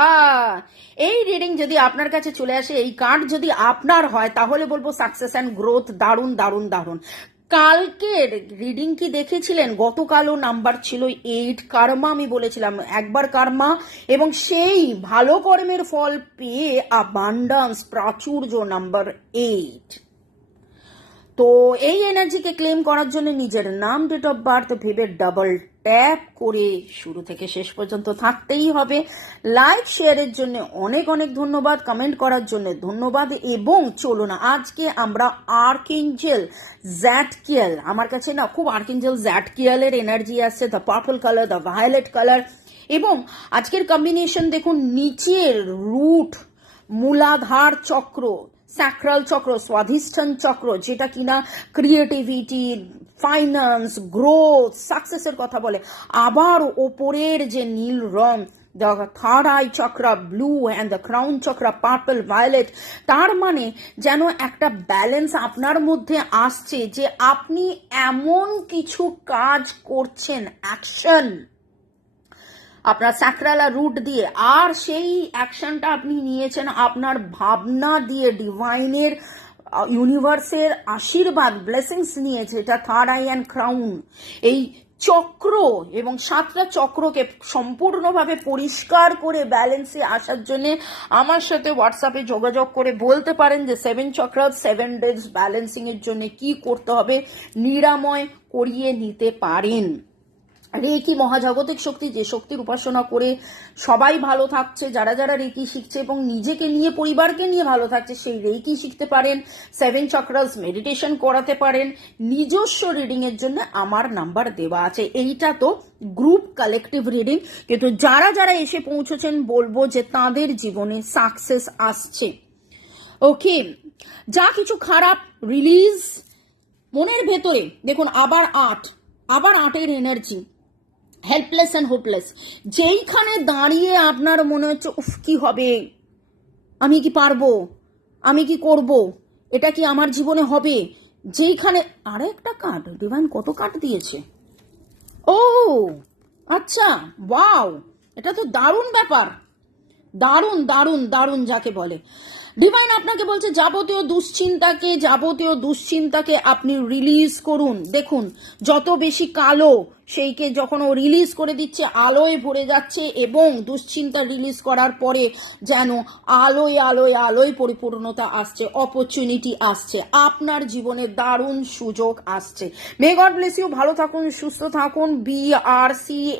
আহা, এই রিডিং যদি আপনার কাছে চলে আসে, এই কার্ড যদি আপনার হয়, তাহলে বলবো সাকসেস অ্যান্ড গ্রোথ। দারুণ দারুণ দারুণ। কালকের রিডিং কি দেখেছিলেন? গতকালও নাম্বার ছিল 8, কার্মা। আমি বলেছিলাম একবার কার্মা, এবং সেই ভালো কর্মের ফল পেয়ে আবান্ডান্স, প্রাচুর্য, নাম্বার 8। তো এই এনার্জিকে ক্লেম করার জন্য নিজের নাম, ডেট অফ বার্থ ভেবে ডাবল ট্যাপ করে শুরু থেকে শেষ পর্যন্ত থাকতেই হবে। লাইক শেয়ারের জন্য অনেক অনেক ধন্যবাদ, কমেন্ট করার জন্য ধন্যবাদ। এবং চলুন আজকে আমরা আর্কএঞ্জেল জ্যাটকিয়েল, আমার কাছে না খুব আর্কএঞ্জেল জ্যাটকিয়েলের এনার্জি আসছে, the purple colour, the violet colour. এবং আজকের কম্বিনেশন দেখুন, নিচের রুট, মূলাধার চক্র, স্যাক্রাল চক্র, স্বাধিষ্ঠান চক্র, যেটা কিনা ক্রিয়েটিভিটি, ফাইন্যান্স, গ্রোথ, সাকসেসের কথা বলে। আবার ওপরের যে নীল রং, the third eye chakra blue and the crown chakra purple violet. তার মানে যেন একটা ব্যালেন্স আপনার মধ্যে আসছে, যে আপনি এমন কিছু কাজ করছেন, অ্যাকশন আপনার স্যাক্রাল রুট দিয়ে, আর সেই অ্যাকশনটা আপনি নিয়েছেন আপনার ভাবনা দিয়ে, ডিভাইনের, ইউনিভার্সের আশীর্বাদ, ব্লেসিংস নিয়েছে, এটা থার্ড আই অ্যান্ড ক্রাউন। এই চক্র এবং 7টা চক্রকে সম্পূর্ণভাবে পরিষ্কার করে ব্যালেন্সে আসার জন্য আমার সাথে হোয়াটসঅ্যাপে যোগাযোগ করে বলতে পারেন যে 7 চক্র 7 ডেজ ব্যালেন্সিং এর জন্য কি করতে হবে, নিরাময় করিয়ে নিতে পারেন। রেকি মহাজাগতিক শক্তি, যে শক্তির উপাসনা করে সবাই ভালো থাকছে, যারা যারা রেকি শিখছে এবং নিজেকে নিয়ে, পরিবারকে নিয়ে ভালো থাকছে, সেই রেকি শিখতে পারেন, 7 চক্রাস মেডিটেশন করাতে পারেন। নিজস্ব রিডিং এর জন্য আমার নাম্বার দেওয়া আছে। এইটা তো গ্রুপ কালেকটিভ রিডিং, কিন্তু যারা যারা এসে পৌঁছেছেন বলবো যে তাদের জীবনে সাকসেস আসছে। ওকে, যা কিছু খারাপ রিলিজ মনের ভেতরে, দেখুন আবার 8এর এনার্জি, হেল্পলেস অ্যান্ড হোপলেস। যেইখানে দাঁড়িয়ে আপনার মনে হচ্ছে উফ কি হবে, আমি কি পারবো, আমি কি করব, এটা কি আমার জীবনে হবে, যেইখানে আরে একটা কার্ড ডিভাইন কত কার্ড দিয়েছে। ও আচ্ছা, ওয়াও, এটা তো দারুণ ব্যাপার, দারুণ দারুণ দারুণ যাকে বলে। ডিভাইন আপনাকে বলছে যাবতীয় দুশ্চিন্তাকে আপনি রিলিজ করুন। দেখুন যত বেশি কালো, সেইকে যখন ও রিলিজ করে দিচ্ছে, আলোয় ভরে যাচ্ছে, এবং দুশ্চিন্তা রিলিজ করার পরে যেন আলোয় আলোয় আলোয় পরিপূর্ণতা আসছে, অপরচুনিটি আসছে, আপনার জীবনে দারুণ সুযোগ আসছে। May God bless you. ভালো থাকুন, সুস্থ থাকুন। BRCSLEAHPE